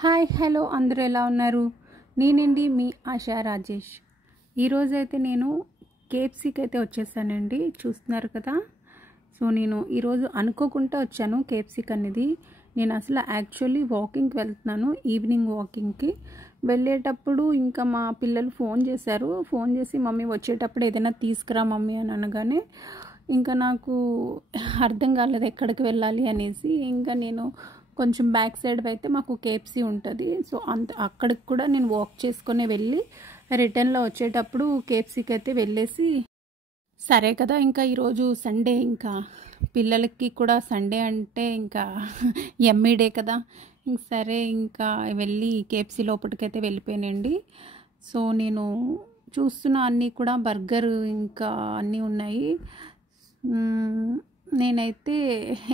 Hi hello అందరూ ఎలా ఉన్నారు? నేనండి మీ ఆశా రాజేష్. ఈరోజైతే నేను కేఎఫ్సీకి అయితే వచ్చేసానండి. చూస్తున్నారు కదా. సో నేను ఈరోజు అనుకోకుండా వచ్చాను కేఎఫ్సీకి అనేది. నేను అసలు యాక్చువల్లీ వాకింగ్కి వెళ్తున్నాను, ఈవినింగ్ వాకింగ్కి. వెళ్ళేటప్పుడు ఇంకా మా పిల్లలు ఫోన్ చేశారు. ఫోన్ చేసి మమ్మీ వచ్చేటప్పుడు ఏదైనా తీసుకురా మమ్మీ అని అనగానే ఇంకా నాకు అర్థం కాలేదు ఎక్కడికి వెళ్ళాలి అనేసి. ఇంకా నేను కొంచెం బ్యాక్ సైడ్ అయితే మాకు కేఎఫ్సీ ఉంటుంది. సో అక్కడికి కూడా నేను వాక్ చేసుకుని వెళ్ళి రిటర్న్లో వచ్చేటప్పుడు కేఎఫ్సీకి అయితే వెళ్ళేసి, సరే కదా ఇంకా ఈరోజు సండే, ఇంకా పిల్లలకి కూడా సండే అంటే ఇంకా ఎమ్మీ డే కదా. ఇంక సరే ఇంకా వెళ్ళి కేఎఫ్సీ లోపలికైతే వెళ్ళిపోయానండి. సో నేను చూస్తున్న అన్నీ కూడా బర్గర్ ఇంకా అన్నీ ఉన్నాయి. నేనైతే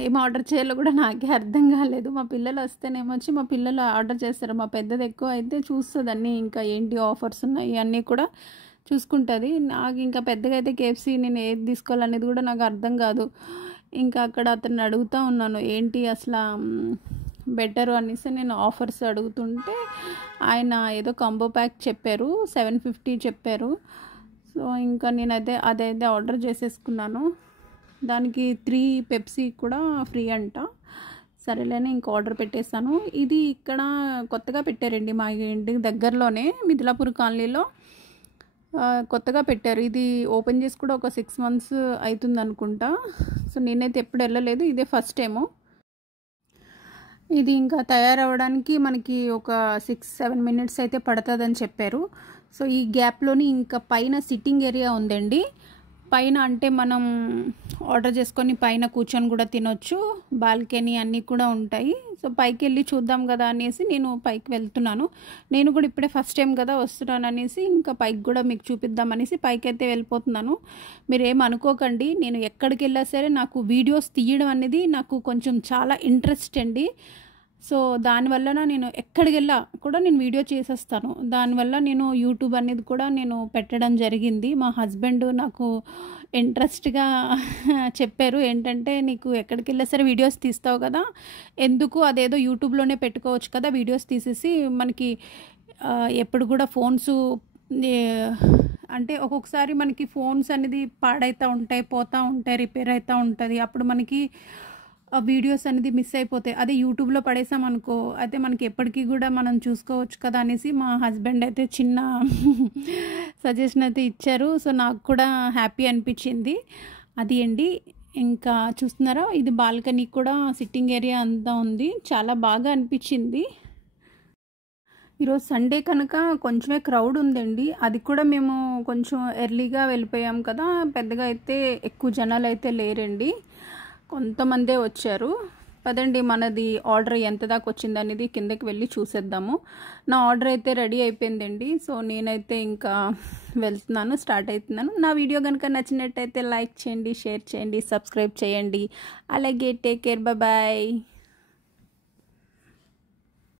ఏం ఆర్డర్ చేయాలో కూడా నాకే అర్థం కాలేదు. మా పిల్లలు వస్తేనేమో వచ్చి మా పిల్లలు ఆర్డర్ చేస్తారు. మా పెద్దది ఎక్కువ అయితే చూస్తుంది అన్నీ, ఇంకా ఏంటి ఆఫర్స్ ఉన్నాయి అన్నీ కూడా చూసుకుంటుంది. నాకు ఇంకా పెద్దగా అయితే కేఎఫ్సీ నేను ఏది తీసుకోవాలనేది కూడా నాకు అర్థం కాదు. ఇంకా అక్కడ అతన్ని అడుగుతూ ఉన్నాను ఏంటి అసలు బెటరు అనేసి. నేను ఆఫర్స్ అడుగుతుంటే ఆయన ఏదో కాంబో ప్యాక్ చెప్పారు, 750 చెప్పారు. సో ఇంకా నేనైతే అదైతే ఆర్డర్ చేసేసుకున్నాను. దానికి 3 పెప్సీ కూడా ఫ్రీ అంట. సరేలేని ఇంక ఆర్డర్ పెట్టేశాను. ఇది ఇక్కడ కొత్తగా పెట్టారండి మా ఇంటికి దగ్గరలోనే, మిథిలాపూర్ కాలనీలో కొత్తగా పెట్టారు. ఇది ఓపెన్ చేసి కూడా ఒక 6 months అవుతుంది అనుకుంటా. సో నేనైతే ఎప్పుడు వెళ్ళలేదు, ఇదే ఫస్ట్ టైము. ఇది ఇంకా తయారవ్వడానికి మనకి ఒక 6-7 minutes అయితే పడుతుందని చెప్పారు. సో ఈ గ్యాప్లోని ఇంకా పైన సిట్టింగ్ ఏరియా ఉందండి. పైన అంటే మనం ఆర్డర్ చేసుకొని పైన కూర్చొని కూడా తినొచ్చు, బాల్కనీ అన్నీ కూడా ఉంటాయి. సో పైకి వెళ్ళి చూద్దాం కదా అనేసి నేను పైకి వెళ్తున్నాను. నేను కూడా ఇప్పుడే ఫస్ట్ టైం కదా వస్తున్నాను అనేసి ఇంకా పైకి కూడా మీకు చూపిద్దాం అనేసి పైకి అయితే వెళ్ళిపోతున్నాను. మీరు ఏం అనుకోకండి, నేను ఎక్కడికి వెళ్ళా సరే నాకు వీడియోస్ తీయడం అనేది నాకు కొంచెం చాలా ఇంట్రెస్ట్ అండి. సో దానివల్ల నేను ఎక్కడికి వెళ్ళా కూడా నేను వీడియో చేసేస్తాను. దానివల్ల నేను యూట్యూబ్ అనేది కూడా నేను పెట్టడం జరిగింది. మా హస్బెండ్ నాకు ఇంట్రెస్ట్గా చెప్పారు, ఏంటంటే నీకు ఎక్కడికి వెళ్ళా సరే వీడియోస్ తీస్తావు కదా, ఎందుకు అదేదో యూట్యూబ్లోనే పెట్టుకోవచ్చు కదా వీడియోస్ తీసేసి. మనకి ఎప్పుడు కూడా ఫోన్స్ అంటే ఒక్కొక్కసారి మనకి ఫోన్స్ అనేది పాడవుతూ ఉంటాయి, పోతూ ఉంటాయి, రిపేర్ అవుతూ ఉంటుంది. అప్పుడు మనకి ఆ వీడియోస్ అనేది మిస్ అయిపోతాయి. అదే యూట్యూబ్లో పడేసాం అనుకో అయితే మనకి ఎప్పటికీ కూడా మనం చూసుకోవచ్చు కదా అనేసి మా హస్బెండ్ అయితే చిన్న సజెషన్ అయితే ఇచ్చారు. సో నాకు కూడా హ్యాపీ అనిపించింది. అది అండి. ఇంకా చూస్తున్నారా, ఇది బాల్కనీ కూడా సిట్టింగ్ ఏరియా అంతా ఉంది, చాలా బాగా అనిపించింది. ఈరోజు సండే కనుక కొంచెమే క్రౌడ్ ఉందండి. అది కూడా మేము కొంచెం ఎర్లీగా వెళ్ళిపోయాం కదా, పెద్దగా అయితే ఎక్కువ జనాలు అయితే లేరండి, కొంతమందే వచ్చారు. పదండి మనది ఆర్డర్ ఎంత దాకా వచ్చింది అనేది కిందకి వెళ్ళి చూసేద్దాము. నా ఆర్డర్ అయితే రెడీ అయిపోయిందండి. సో నేనైతే ఇంకా వెళ్తున్నాను, స్టార్ట్ అవుతున్నాను. నా వీడియో కనుక నచ్చినట్టయితే లైక్ చేయండి, షేర్ చేయండి, సబ్స్క్రైబ్ చేయండి. అలాగే టేక్ కేర్, బాయ్.